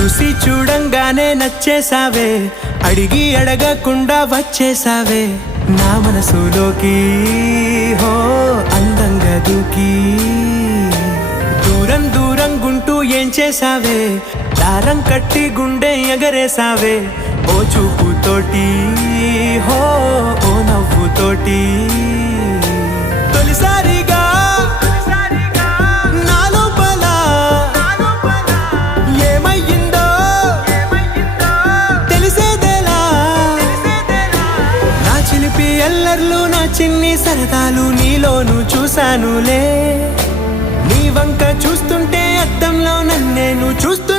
చూసి చూడంగానే నచ్చేసావే, అడిగి అడగకుండా వచ్చేసావే నా మనసులోకి. హో అందంగా దూకి దూరం దూరం గుంటూ ఏం చేసావే, దారం కట్టి గుండె ఎగరేసావే ఓ చూపుతోటి. హో ఓ నవ్వుతోటి తొలిసారిగా నా లోపల ఏమయ్యిందో తెలిసేదేలా. నా చిలిపి ఎల్లర్లు నా చిన్ని సరదాలు నీలోను చూశానులే. నీ వంక చూస్తుంటే అద్దంలో నన్నేను చూస్తూ